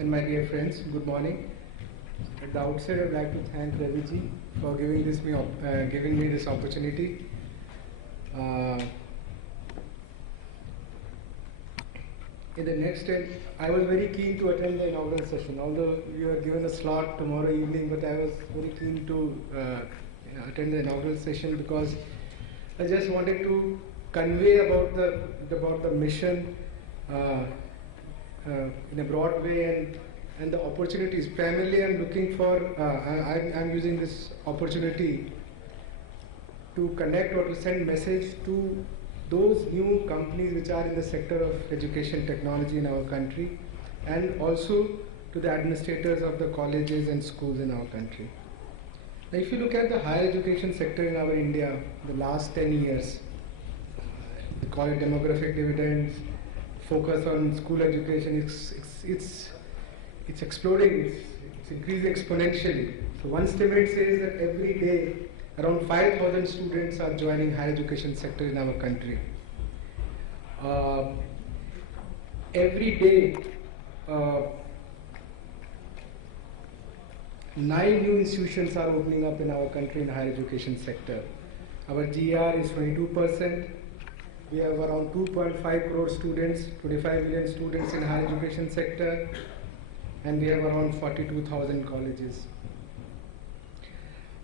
and my dear friends, good morning. At the outset, I'd like to thank Raviji for giving me this opportunity. In the next 10, I was very keen to attend the inaugural session, although you were given a slot tomorrow evening, but I was very keen to attend the inaugural session because I just wanted to convey about the mission in a broad way and the opportunities. Primarily, I'm looking for, I'm using this opportunity to connect or to send message to those new companies which are in the sector of education technology in our country, and also to the administrators of the colleges and schools in our country. Now, if you look at the higher education sector in our India, the last 10 years, we call it demographic dividends, focus on school education, it's exploding, it's increasing exponentially. So one estimate says that every day around 5,000 students are joining higher education sector in our country. Every day, 9 new institutions are opening up in our country in higher education sector. Our GR is 22%. We have around 2.5 crore students, 25 million students in higher education sector, and we have around 42,000 colleges.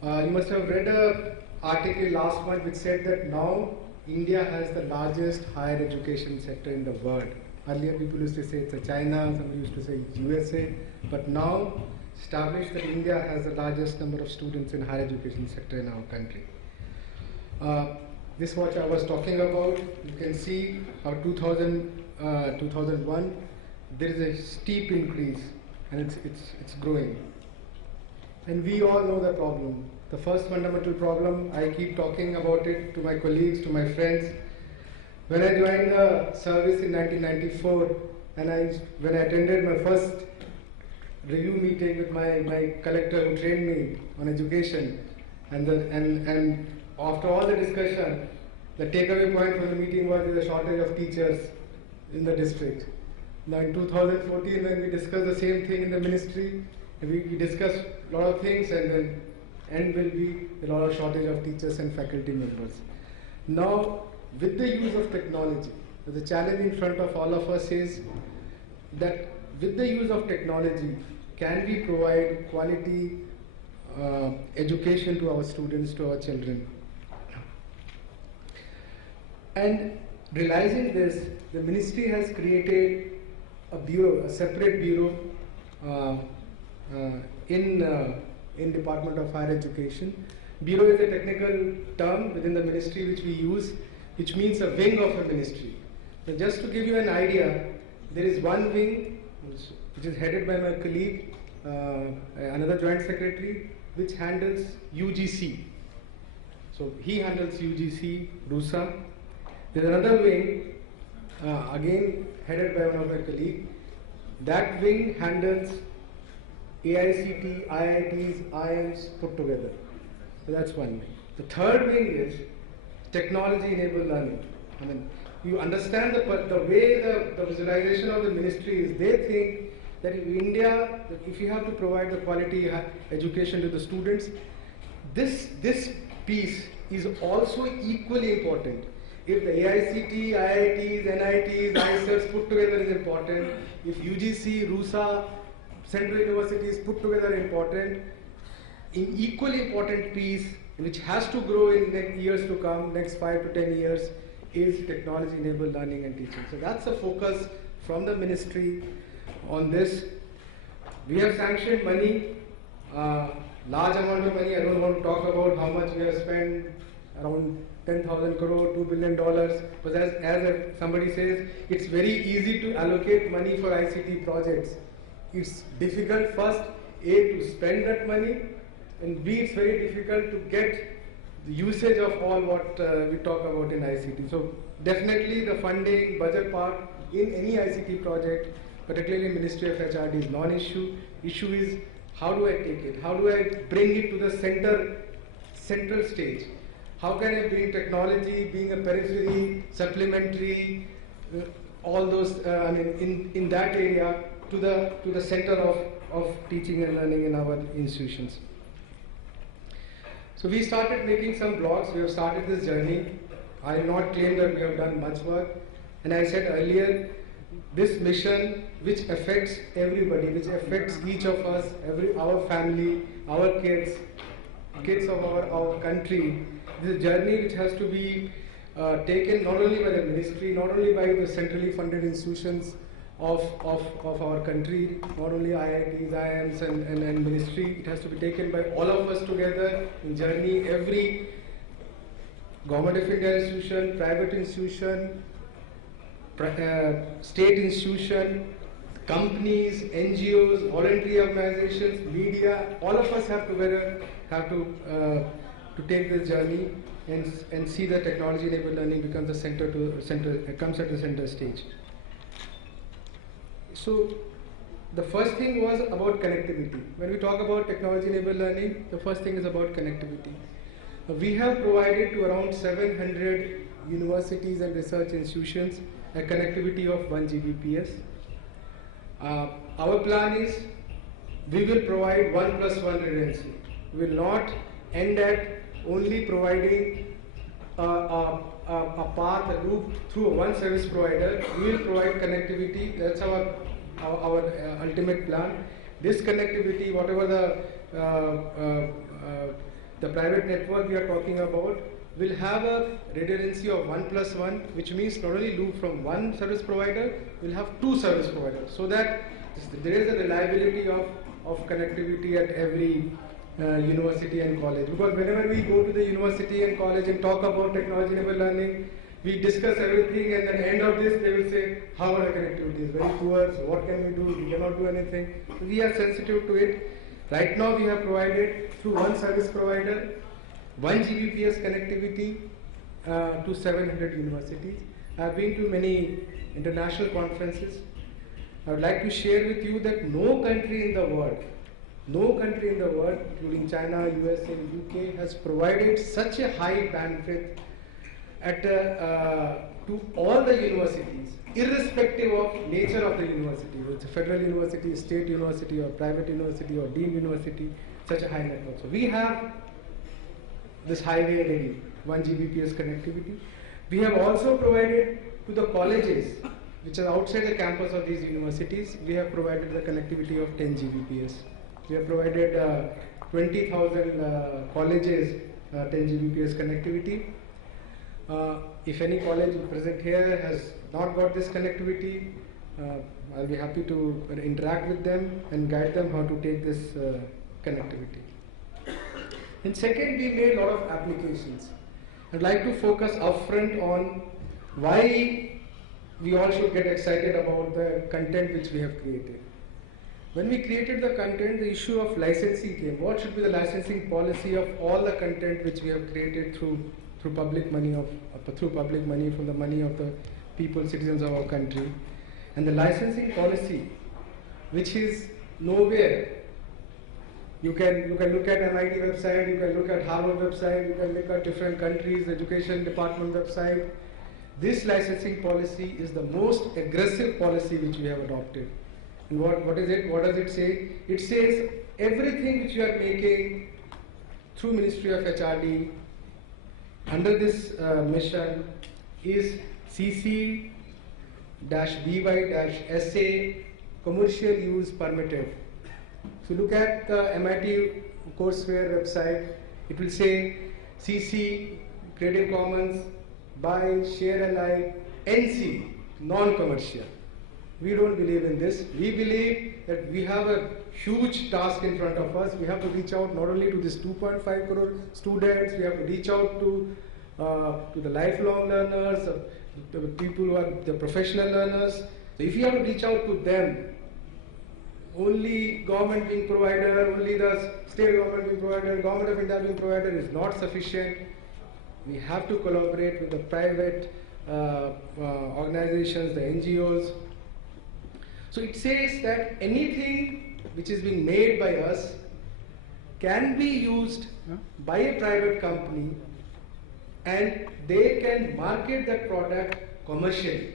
You must have read an article last month which said that now India has the largest higher education sector in the world. Earlier people used to say it's China, somebody used to say it's USA, but now established that India has the largest number of students in higher education sector in our country. This is what I was talking about. You can see how 2001 there is a steep increase, and it's growing. And we all know the problem. The first fundamental problem, I keep talking about it to my colleagues, to my friends. When I joined the service in 1994, and when I attended my first review meeting with my collector who trained me on education, and after all the discussion, the takeaway point from the meeting was the shortage of teachers in the district. Now in 2014, when we discussed the same thing in the ministry, we discussed a lot of things, and then end will be a lot of shortage of teachers and faculty members. Now, with the use of technology, the challenge in front of all of us is that with the use of technology, can we provide quality education to our students, to our children? And realizing this, the ministry has created a bureau, a separate bureau in Department of Higher Education. Bureau is a technical term within the ministry which we use, which means a wing of a ministry. So just to give you an idea, there is one wing which is headed by my colleague, another joint secretary, which handles UGC. So he handles UGC, RUSA. There is another wing, again headed by one of my colleagues. That wing handles AICT, IITs, IIMs put together. So that's one wing. The third wing is technology-enabled learning. I mean, you understand the way the visualization of the ministry is. They think that in India, if you have to provide the quality education to the students, this piece is also equally important. If the AICT, IITs, NITs, IISERs put together is important, if UGC, RUSA, Central universities put together important, an equally important piece which has to grow in the years to come, next 5 to 10 years, is technology-enabled learning and teaching. So that's the focus from the ministry on this. We have sanctioned money, large amount of money. I don't want to talk about how much we have spent, around 10,000 crore, $2 billion. But as somebody says, it's very easy to allocate money for ICT projects. It's difficult first, A, to spend that money, and B, it's very difficult to get the usage of all what we talk about in ICT. So definitely the funding, budget part in any ICT project, particularly Ministry of HRD, is non-issue. Issue is how do I take it? How do I bring it to the central stage? How can I bring technology, being a periphery, supplementary, all those, in that area, to the center of teaching and learning in our institutions. So we started making some blogs. We have started this journey. I will not claim that we have done much work. And I said earlier, this mission, which affects everybody, which affects each of us, our family, our kids of our country, this is a journey which has to be taken not only by the ministry, not only by the centrally funded institutions of our country, not only IITs, IIMs and ministry, it has to be taken by all of us together in journey. Every government of India institution, private institution, state institution, companies, NGOs, voluntary organizations, media, all of us have to take this journey and see that technology-enabled learning becomes comes at the center stage. So the first thing was about connectivity. When we talk about technology-enabled learning, the first thing is about connectivity. We have provided to around 700 universities and research institutions a connectivity of 1 Gbps. Our plan is we will provide 1 + 1 redundancy. We will not end at only providing a path, a loop through one service provider. We will provide connectivity. That's our ultimate plan. This connectivity, whatever the private network we are talking about, will have a redundancy of 1 + 1, which means not only loop from one service provider, we'll have two service providers, so that there is a reliability of connectivity at every university and college. Because whenever we go to the university and college and talk about technology-enabled learning, we discuss everything, and at the end of this they will say, how our connectivity is very poor, so what can we do? We cannot do anything. So we are sensitive to it. Right now we have provided through one service provider 1 Gbps connectivity to 700 universities. I have been to many international conferences. I would like to share with you that no country in the world, including China, US and UK, has provided such a high bandwidth to all the universities, irrespective of nature of the university, whether it's a federal university, state university or private university or deemed university, such a high network. So we have this highway ready, 1 Gbps connectivity. We have also provided to the colleges which are outside the campus of these universities, we have provided the connectivity of 10 Gbps. We have provided 20,000 colleges 10 Gbps connectivity. If any college present here has not got this connectivity, I'll be happy to interact with them and guide them how to take this connectivity. And second, we made a lot of applications. I'd like to focus upfront on why we all should get excited about the content which we have created. When we created the content, the issue of licensing came. What should be the licensing policy of all the content which we have created through public money from the money of the people, citizens of our country? And the licensing policy, which is nowhere. You can look at MIT website, you can look at Harvard website, you can look at different countries' education department website. This licensing policy is the most aggressive policy which we have adopted. And what is it? What does it say? It says everything which you are making through Ministry of HRD under this mission is CC-BY-SA commercial use permitted. So look at the MIT courseware website. It will say CC, Creative Commons, by, share alike, NC, non-commercial. We don't believe in this. We believe that we have a huge task in front of us. We have to reach out not only to this 2.5 crore students, we have to reach out to the lifelong learners, the people who are the professional learners. So if you have to reach out to them, only government being provider, only the state government being provider, government of India being provider is not sufficient. We have to collaborate with the private organizations, the NGOs. So it says that anything which is being made by us can be used by a private company and they can market that product commercially.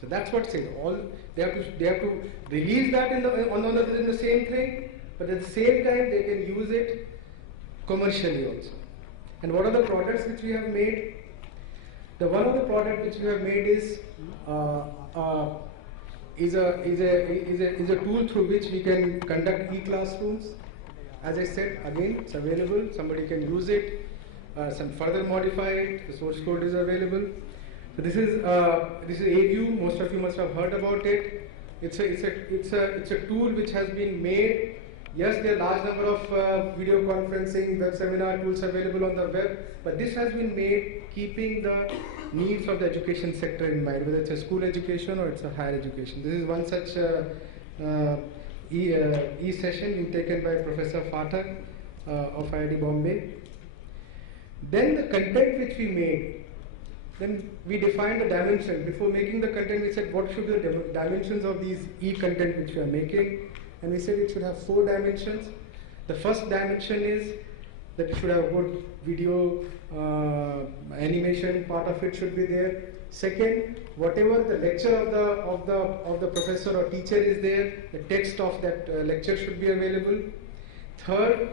So that's what it says. they have to release that in the same thing, but at the same time they can use it commercially also. And what are the products which we have made? The one of the product which we have made is a tool through which we can conduct e-classrooms. As I said, again, it's available. Somebody can use it. Some further modify it. The source code is available. So this is AView. Most of you must have heard about it. It's a tool which has been made. Yes, there are large number of video conferencing, web seminar tools available on the web, but this has been made keeping the needs of the education sector in mind, whether it's a school education or it's a higher education. This is one such e-session taken by Professor Phatak of IIT Bombay. Then the content which we made, then we defined the dimension. Before making the content, we said what should be the dimensions of these e-content which we are making. And we said it should have 4 dimensions. The first dimension is that it should have good video, animation part of it should be there. Second, whatever the lecture of the professor or teacher is there, the text of that lecture should be available. Third,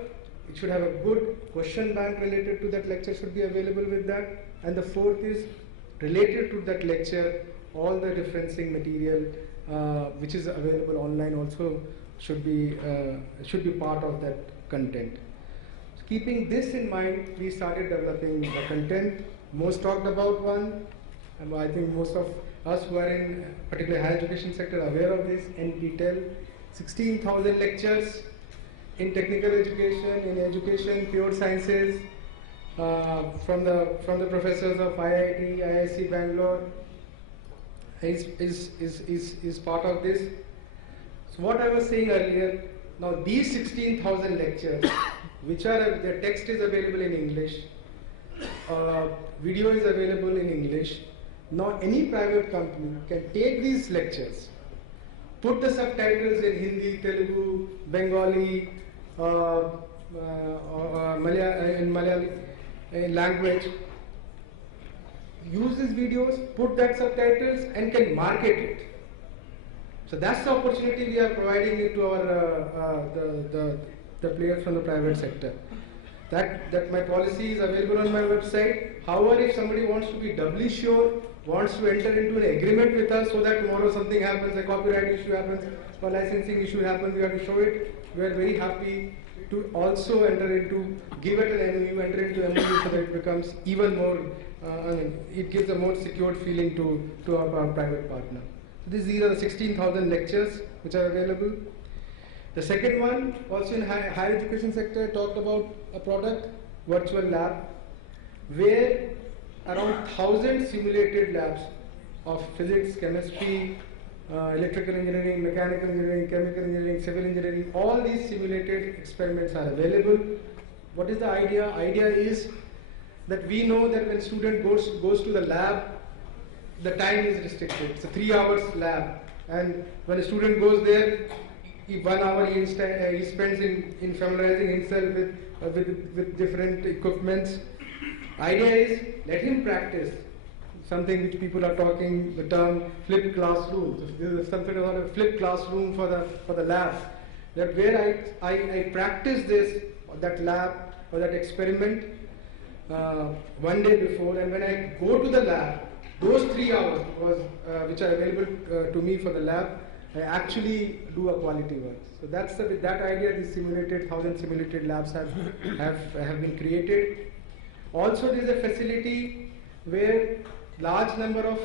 it should have a good question bank related to that lecture should be available with that. And the fourth is related to that lecture, all the referencing material which is available online also should be part of that content. So keeping this in mind, we started developing the content. Most talked about one, and I think most of us who are in particularly higher education sector are aware of this. NPTEL, 16,000 lectures in technical education, in education, pure sciences, from the professors of IIT, IIC Bangalore is part of this. So what I was saying earlier, now these 16,000 lectures, which are the text is available in English, video is available in English. Now any private company can take these lectures, put the subtitles in Hindi, Telugu, Bengali, Malayali language, use these videos, put that subtitles and can market it. So that's the opportunity we are providing it to our the players from the private sector. That my policy is available on my website. However, if somebody wants to be doubly sure, wants to enter into an agreement with us so that tomorrow something happens, a copyright issue happens, or licensing issue happens, we have to show it. We are very happy to also give it an MOU, enter into MOU so that it becomes even more, it gives a more secured feeling to our private partner. These are the 16,000 lectures which are available. The second one, also in higher education sector, talked about a product, Virtual Lab, where around 1,000 simulated labs of physics, chemistry, electrical engineering, mechanical engineering, chemical engineering, civil engineering, all these simulated experiments are available. What is the idea? Idea is that we know that when student goes to the lab, the time is restricted. It's a 3 hours lab, and when a student goes there, 1 hour he spends in familiarizing himself with different equipments. Idea is let him practice something which people are talking the term flipped classroom. So this is something about a flipped classroom for the lab. That where I practice that lab or that experiment one day before, and when I go to the lab, those 3 hours which are available to me for the lab, I actually do a quality work. So that's with that idea, these 1,000 simulated labs have been created. Also, there is a facility where large number of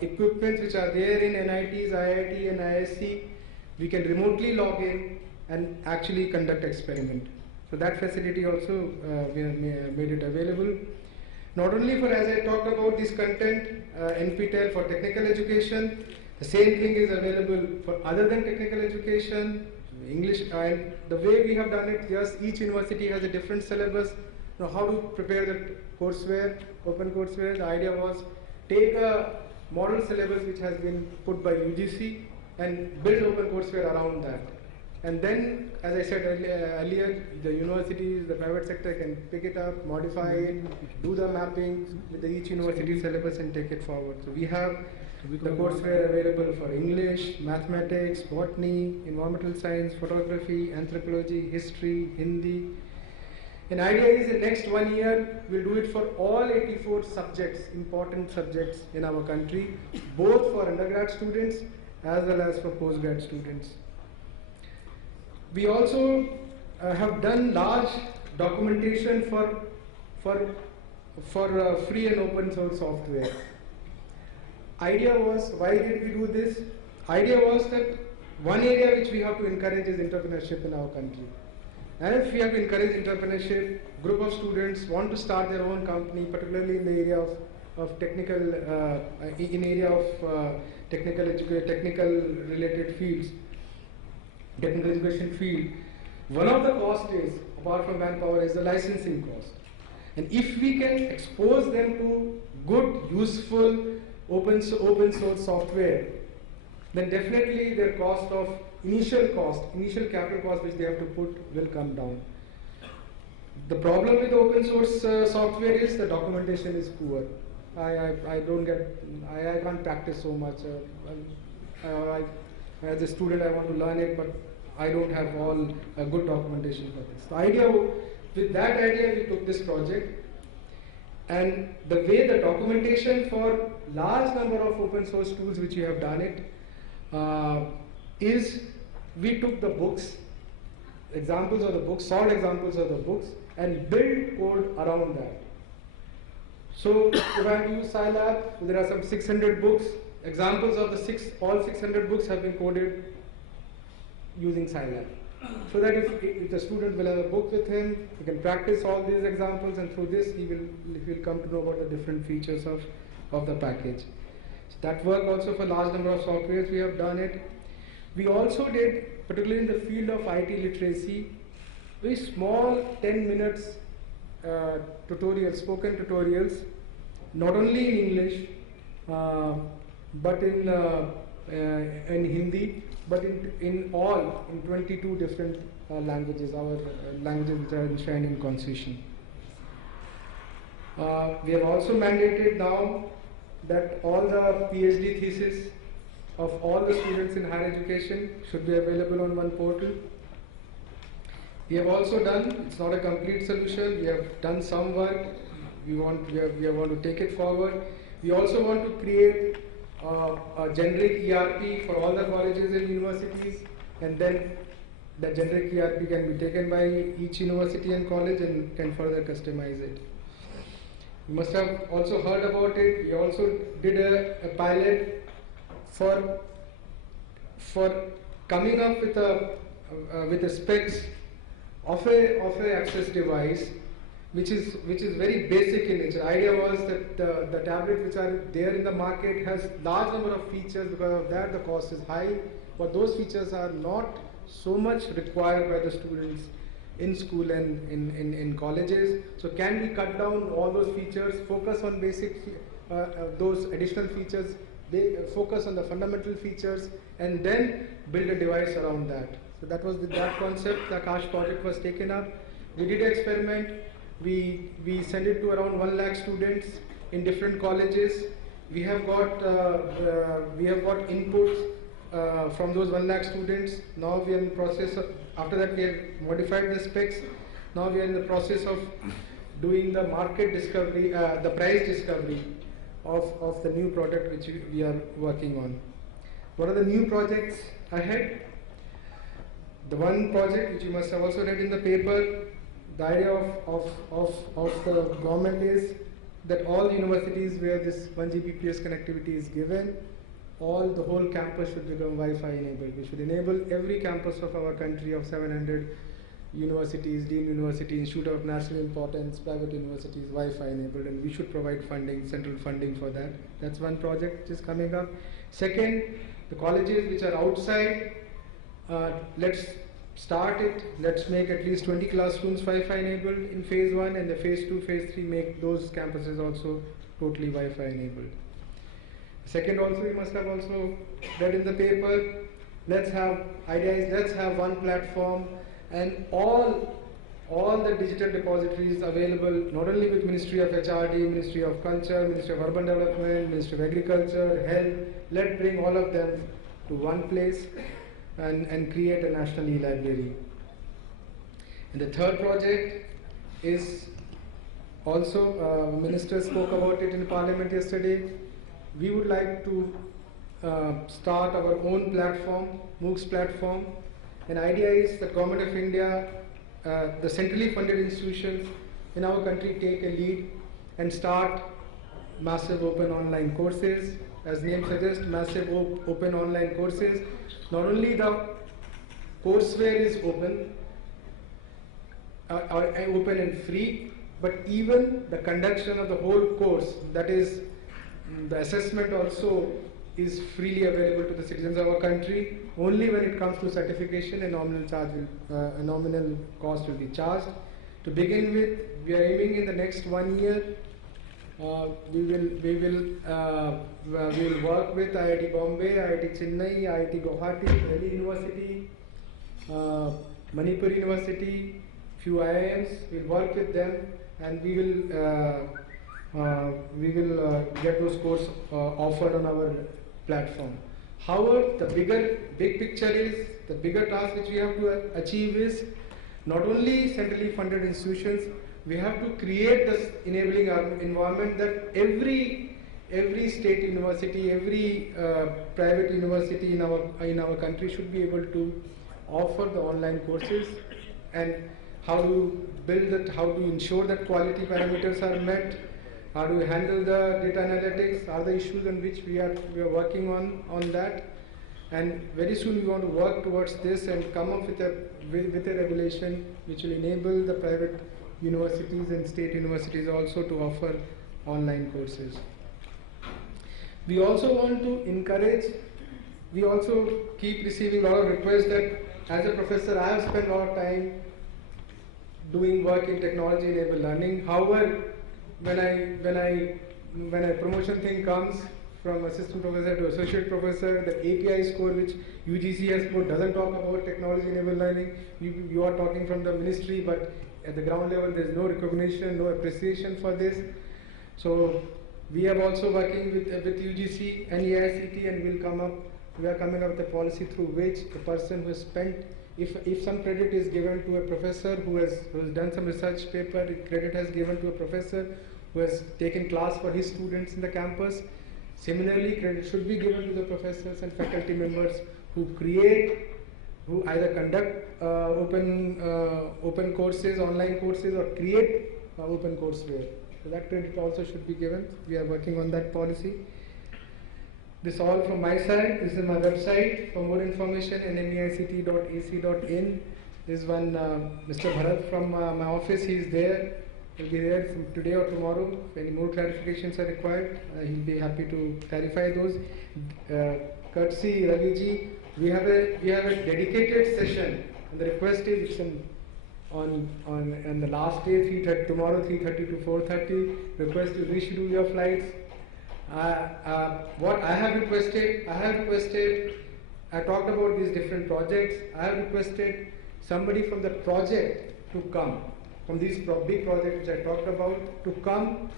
equipments which are there in NITs, IIT and ISC, we can remotely log in and actually conduct experiment. So that facility also we have made it available. Not only for, as I talked about this content, NPTEL for technical education, the same thing is available for other than technical education, English, and the way we have done it, yes, each university has a different syllabus. Now how to prepare the courseware, open courseware, the idea was take a model syllabus which has been put by UGC and build open courseware around that. And then, as I said earlier, the universities, the private sector can pick it up, modify it, do the mapping with each university syllabus and take it forward. So we have The courses were available for English, mathematics, botany, environmental science, photography, anthropology, history, Hindi. An idea is in next 1 year, we'll do it for all 84 subjects, important subjects in our country, both for undergrad students as well as for postgrad students. We also have done large documentation for free and open source software. Idea was, why did we do this? Idea was that one area which we have to encourage is entrepreneurship in our country. And if we have to encourage entrepreneurship, group of students want to start their own company, particularly in the area of technical, technical related fields, technical education field. One of the costs is, apart from manpower, is the licensing cost. And if we can expose them to good, useful, open source software, then definitely their initial capital cost which they have to put will come down. The problem with open source software is the documentation is poor. I can't practice so much. As a student, I want to learn it, but I don't have all good documentation for this. With that idea, we took this project, and the way the documentation for large number of open source tools which we have done it is we took the books, examples of the books, solved examples of the books, and build code around that. So if I use Scilab, there are some 600 books. Examples of all 600 books have been coded using Scilab. So that if the student will have a book with him, he can practice all these examples, and through this he will come to know about the different features of the package. So that work also for large number of softwares we have done it. We also did, particularly in the field of IT literacy, very small 10 minutes tutorials, spoken tutorials, not only in English, but in Hindi, but in 22 different languages, our languages which are enshrined in Constitution. We have also mandated now that all the PhD thesis of all the students in higher education should be available on one portal. We have also done, it's not a complete solution, we have done some work, we want to take it forward. We also want to create a generic ERP for all the colleges and universities, and then the generic ERP can be taken by each university and college and can further customize it. You must have also heard about it. We also did a pilot for coming up with a specs of a access device which is very basic in nature. Idea was that the tablets which are there in the market has large number of features. Because of that, the cost is high, but those features are not so much required by the students in school and in colleges. So can we cut down all those features, focus on basic those additional features, focus on the fundamental features, and then build a device around that. So that was that concept. The Akash project was taken up. We did an experiment. We sent it to around 1 lakh students in different colleges. We have got inputs from those 1 lakh students. Now we are in the process of, after that we have modified the specs. Now we are in the process of doing the market discovery, the price discovery of the new product which we are working on. What are the new projects ahead? The one project which you must have also read in the paper, the idea of the government is that all the universities where this 1 Gbps connectivity is given, the whole campus should become Wi-Fi enabled. We should enable every campus of our country of 700 universities, deemed university, institute of national importance, private universities, Wi-Fi enabled, and we should provide funding, central funding for that. That's one project which is coming up. Second, the colleges which are outside, let's start it. Let's make at least 20 classrooms Wi-Fi enabled in phase 1, and the phase 2, phase 3 make those campuses also totally Wi-Fi enabled. Second, also you must have also read in the paper, let's have one platform, and all all the digital depositories available not only with Ministry of HRD, Ministry of Culture, Ministry of Urban Development, Ministry of Agriculture, Health. Let's bring all of them to one place and create a national e-library. And the third project is also, Minister spoke about it in Parliament yesterday. We would like to start our own platform, MOOCs platform. An idea is the Government of India, the centrally funded institutions in our country take a lead and start massive open online courses. As name suggests, massive open online courses. Not only the courseware is open, open and free, but even the conduction of the whole course, that is the assessment also, is freely available to the citizens of our country. Only when it comes to certification, a nominal cost will be charged. To begin with, we are aiming in the next 1 year. We will work with IIT Bombay, IIT Chennai, IIT Guwahati, Delhi University, Manipur University, few IIMs. We'll work with them, and we will get those courses offered on our platform. However, the big picture is, the bigger task which we have to achieve is not only centrally funded institutions, we have to create this enabling environment that every state university, every private university in our country should be able to offer the online courses, and how to build that, how to ensure that quality parameters are met, how to handle the data analytics are the issues on which we are working on that. And very soon we want to work towards this and come up with a regulation which will enable the private universities and state universities also to offer online courses. We also want to encourage, we also keep receiving a lot of requests that as a professor I have spent a lot of time doing work in technology enabled learning. However, when a promotion thing comes from assistant professor to associate professor, the API score which UGC has put doesn't talk about technology enabled learning. You are talking from the ministry, but at the ground level there is no recognition, no appreciation for this. So we are also working with UGC and AICT, and we are coming up with a policy through which the person who has spent, if some credit is given to a professor who has done some research paper, credit has given to a professor who has taken class for his students in the campus. Similarly, credit should be given to the professors and faculty members who either conduct open courses, online courses, or create open courseware. So that credit also should be given. We are working on that policy. This all from my side. This is my website. For more information, nmeict.ac.in. This is one Mr. Bharat from my office. He is there. He'll be there today or tomorrow. If any more clarifications are required, he'll be happy to clarify those. Courtesy Ravi ji, we have a dedicated session, and the request is on the last day, tomorrow 3:30 to 4:30. Request to reschedule your flights. What I have requested, I talked about these different projects. I have requested somebody from the project to come, from these big projects which I talked about, to come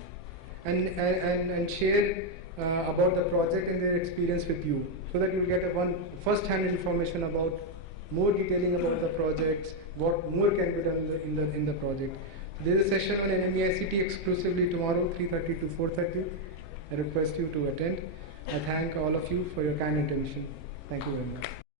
and share about the project and their experience with you, so that you will get first-hand information about, more detailing about the projects, what more can be done in the project. There is a session on NMEICT exclusively tomorrow, 3:30 to 4:30. I request you to attend. I thank all of you for your kind attention. Thank you very much.